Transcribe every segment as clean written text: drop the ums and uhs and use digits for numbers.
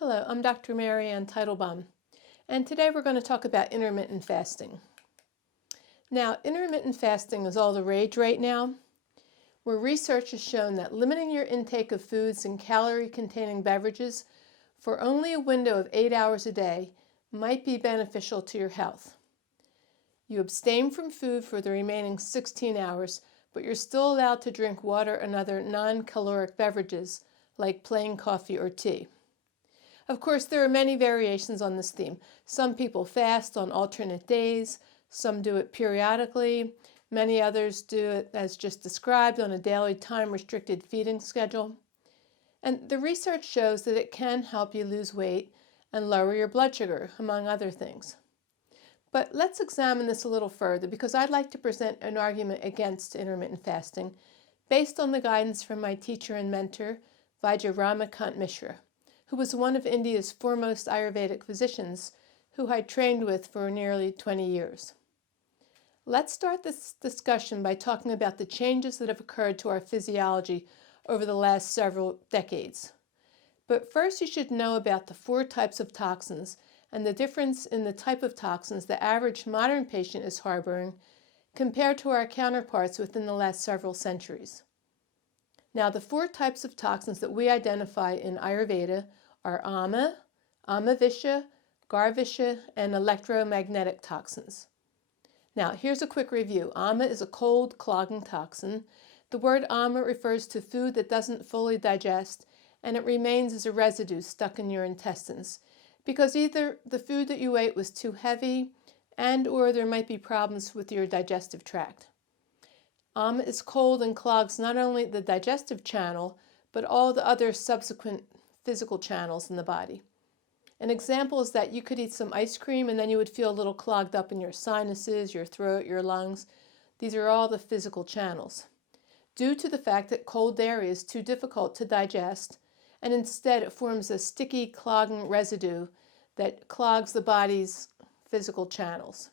Hello, I'm Dr. Mary Ann Teitelbaum, and today we're going to talk about intermittent fasting. Now, intermittent fasting is all the rage right now, where research has shown that limiting your intake of foods and calorie-containing beverages for only a window of 8 hours a day might be beneficial to your health. You abstain from food for the remaining 16 hours, but you're still allowed to drink water and other non-caloric beverages like plain coffee or tea. Of course, there are many variations on this theme. Some people fast on alternate days, some do it periodically, many others do it as just described on a daily time-restricted feeding schedule. And the research shows that it can help you lose weight and lower your blood sugar, among other things. But let's examine this a little further because I'd like to present an argument against intermittent fasting based on the guidance from my teacher and mentor, Vaidya Rama Kant Mishra, who was one of India's foremost Ayurvedic physicians who I trained with for nearly 20 years. Let's start this discussion by talking about the changes that have occurred to our physiology over the last several decades. But first you should know about the 4 types of toxins and the difference in the type of toxins the average modern patient is harboring compared to our counterparts within the last several centuries. Now, the 4 types of toxins that we identify in Ayurveda are Ama, Amavisha, Garvisha, and electromagnetic toxins. Now, here's a quick review. Ama is a cold, clogging toxin. The word Ama refers to food that doesn't fully digest, and it remains as a residue stuck in your intestines, because either the food that you ate was too heavy and/or there might be problems with your digestive tract. Ama is cold and clogs not only the digestive channel, but all the other subsequent physical channels in the body. An example is that you could eat some ice cream and then you would feel a little clogged up in your sinuses, your throat, your lungs. These are all the physical channels, due to the fact that cold dairy is too difficult to digest, and instead it forms a sticky, clogging residue that clogs the body's physical channels.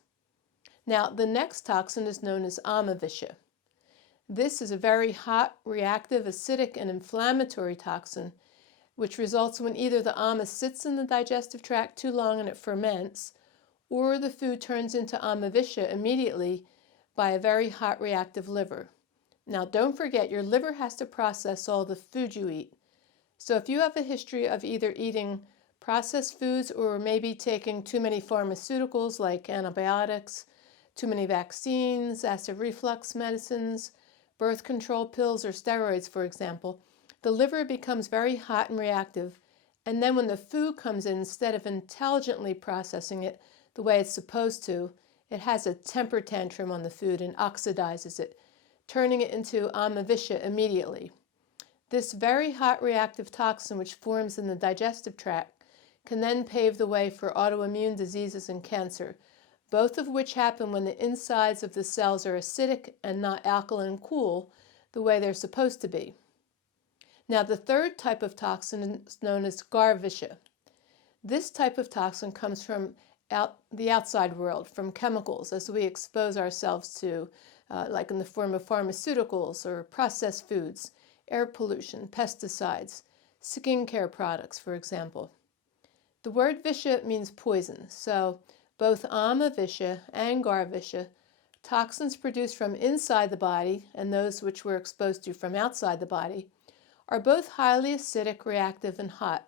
Now, the next toxin is known as Amavisha. This is a very hot, reactive, acidic, and inflammatory toxin, which results when either the ama sits in the digestive tract too long and it ferments, or the food turns into amavisha immediately by a very hot, reactive liver. Now, don't forget, your liver has to process all the food you eat. So if you have a history of either eating processed foods or maybe taking too many pharmaceuticals like antibiotics, too many vaccines, acid reflux medicines, birth control pills, or steroids, for example, the liver becomes very hot and reactive, and then when the food comes in, instead of intelligently processing it the way it's supposed to, it has a temper tantrum on the food and oxidizes it, turning it into amavisha immediately. This very hot reactive toxin, which forms in the digestive tract, can then pave the way for autoimmune diseases and cancer, both of which happen when the insides of the cells are acidic and not alkaline cool the way they're supposed to be. Now, the 3rd type of toxin is known as Garvisha. This type of toxin comes from the outside world, from chemicals, as we expose ourselves to, like in the form of pharmaceuticals or processed foods, air pollution, pesticides, skincare products, for example. The word visha means poison, so both Amavisha and Garvisha, toxins produced from inside the body and those which we're exposed to from outside the body, are both highly acidic, reactive, and hot.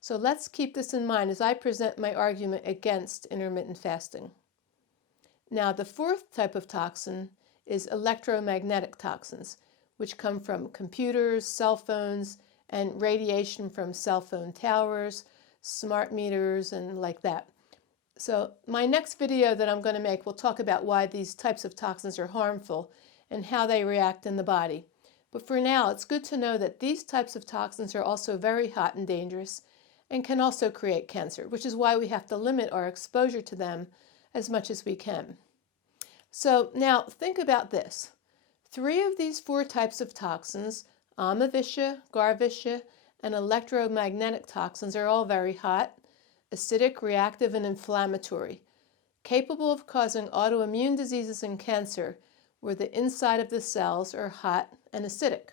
So let's keep this in mind as I present my argument against intermittent fasting. Now, the 4th type of toxin is electromagnetic toxins, which come from computers, cell phones, and radiation from cell phone towers, smart meters, and like that. So my next video that I'm going to make will talk about why these types of toxins are harmful and how they react in the body. But for now, it's good to know that these types of toxins are also very hot and dangerous and can also create cancer, which is why we have to limit our exposure to them as much as we can. So now think about this. 3 of these 4 types of toxins, Amavisha, Garvisha, and electromagnetic toxins, are all very hot, acidic, reactive, and inflammatory, capable of causing autoimmune diseases and cancer where the inside of the cells are hot and acidic.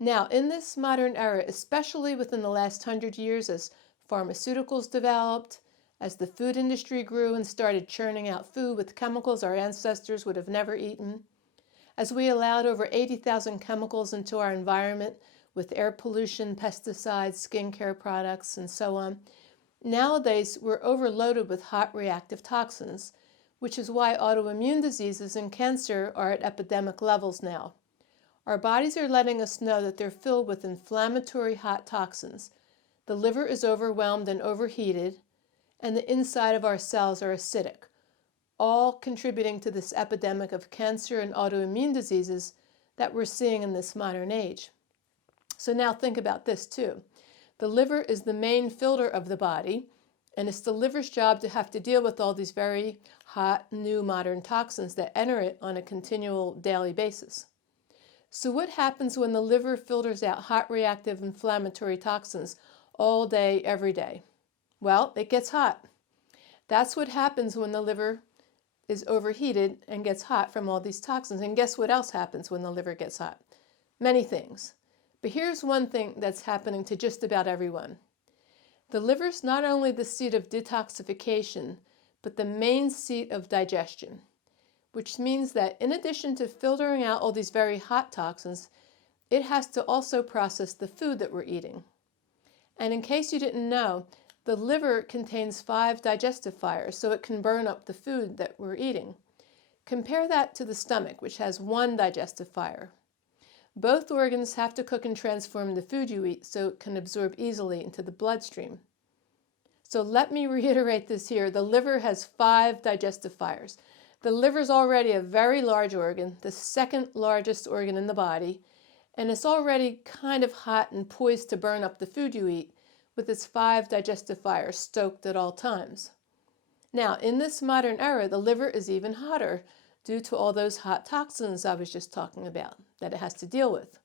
Now, in this modern era, especially within the last 100 years, as pharmaceuticals developed, as the food industry grew and started churning out food with chemicals our ancestors would have never eaten, as we allowed over 80,000 chemicals into our environment with air pollution, pesticides, skincare products, and so on, nowadays we're overloaded with hot reactive toxins, which is why autoimmune diseases and cancer are at epidemic levels now. Our bodies are letting us know that they're filled with inflammatory hot toxins. The liver is overwhelmed and overheated, and the inside of our cells are acidic, all contributing to this epidemic of cancer and autoimmune diseases that we're seeing in this modern age. So now think about this too. The liver is the main filter of the body, and it's the liver's job to have to deal with all these very hot, new modern toxins that enter it on a continual daily basis. So what happens when the liver filters out hot reactive inflammatory toxins all day, every day? Well, it gets hot. That's what happens when the liver is overheated and gets hot from all these toxins. And guess what else happens when the liver gets hot? Many things. But here's one thing that's happening to just about everyone. The liver is not only the seat of detoxification, but the main seat of digestion, which means that in addition to filtering out all these very hot toxins, it has to also process the food that we're eating. And in case you didn't know, the liver contains 5 digestive fires, so it can burn up the food that we're eating. Compare that to the stomach, which has 1 digestive fire. Both organs have to cook and transform the food you eat so it can absorb easily into the bloodstream. So let me reiterate this here. The liver has 5 digestive fires. The liver is already a very large organ, the second largest organ in the body, and it's already kind of hot and poised to burn up the food you eat with its 5 digestive fires stoked at all times. Now, in this modern era, the liver is even hotter due to all those hot toxins I was just talking about that it has to deal with.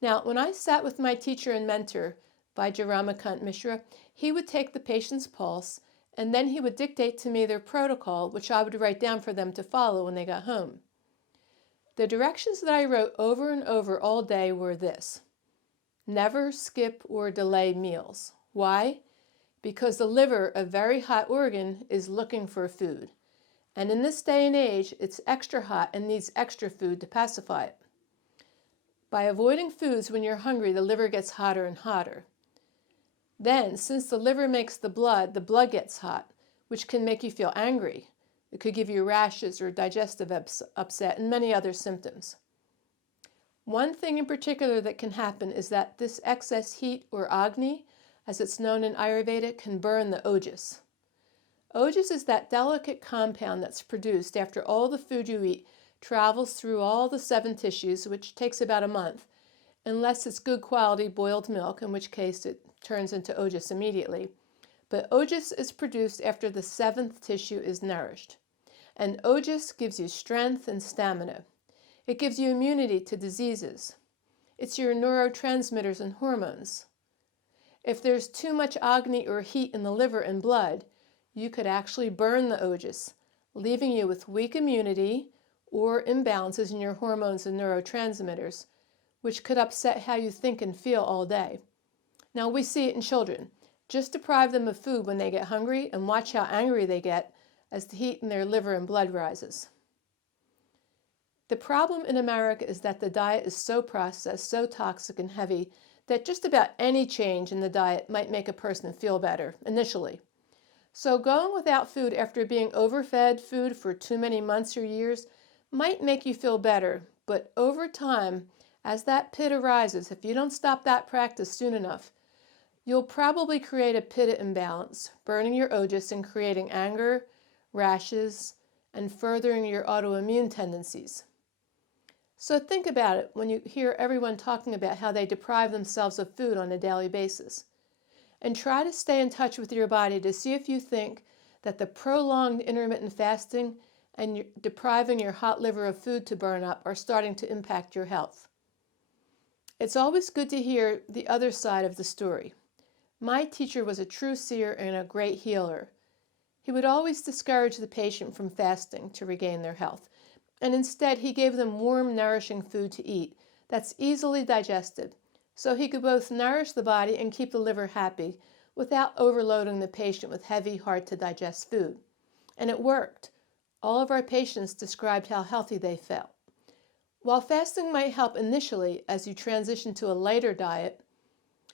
Now, when I sat with my teacher and mentor, Vaidya Rama Kant Mishra, he would take the patient's pulse and then he would dictate to me their protocol, which I would write down for them to follow when they got home. The directions that I wrote over and over all day were this: never skip or delay meals. Why? Because the liver, a very hot organ, is looking for food. And in this day and age, it's extra hot and needs extra food to pacify it. By avoiding foods when you're hungry, the liver gets hotter and hotter. Then, since the liver makes the blood gets hot, which can make you feel angry. It could give you rashes or digestive upset and many other symptoms. One thing in particular that can happen is that this excess heat, or Agni, as it's known in Ayurveda, can burn the ojas. Ojas is that delicate compound that's produced after all the food you eat travels through all the 7 tissues, which takes about a month, unless it's good quality boiled milk, in which case it turns into ojas immediately. But ojas is produced after the 7th tissue is nourished. And ojas gives you strength and stamina. It gives you immunity to diseases. It's your neurotransmitters and hormones. If there's too much Agni or heat in the liver and blood, you could actually burn the ojas, leaving you with weak immunity or imbalances in your hormones and neurotransmitters, which could upset how you think and feel all day. Now, we see it in children. Just deprive them of food when they get hungry and watch how angry they get as the heat in their liver and blood rises. The problem in America is that the diet is so processed, so toxic and heavy, that just about any change in the diet might make a person feel better initially. So going without food after being overfed food for too many months or years might make you feel better, but over time, as that pitta arises, if you don't stop that practice soon enough, you'll probably create a pitta imbalance, burning your ojas and creating anger, rashes, and furthering your autoimmune tendencies. So think about it when you hear everyone talking about how they deprive themselves of food on a daily basis. And try to stay in touch with your body to see if you think that the prolonged intermittent fasting and depriving your hot liver of food to burn up are starting to impact your health. It's always good to hear the other side of the story. My teacher was a true seer and a great healer. He would always discourage the patient from fasting to regain their health, and instead he gave them warm, nourishing food to eat that's easily digested, so he could both nourish the body and keep the liver happy without overloading the patient with heavy, hard-to-digest food. And it worked. All of our patients described how healthy they felt. While fasting might help initially as you transition to a lighter diet,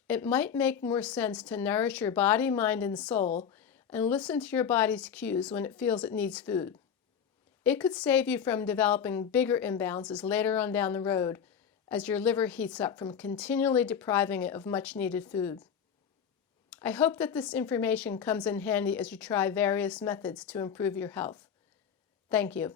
it might make more sense to nourish your body, mind, and soul and listen to your body's cues when it feels it needs food. It could save you from developing bigger imbalances later on down the road as your liver heats up from continually depriving it of much-needed food. I hope that this information comes in handy as you try various methods to improve your health. Thank you.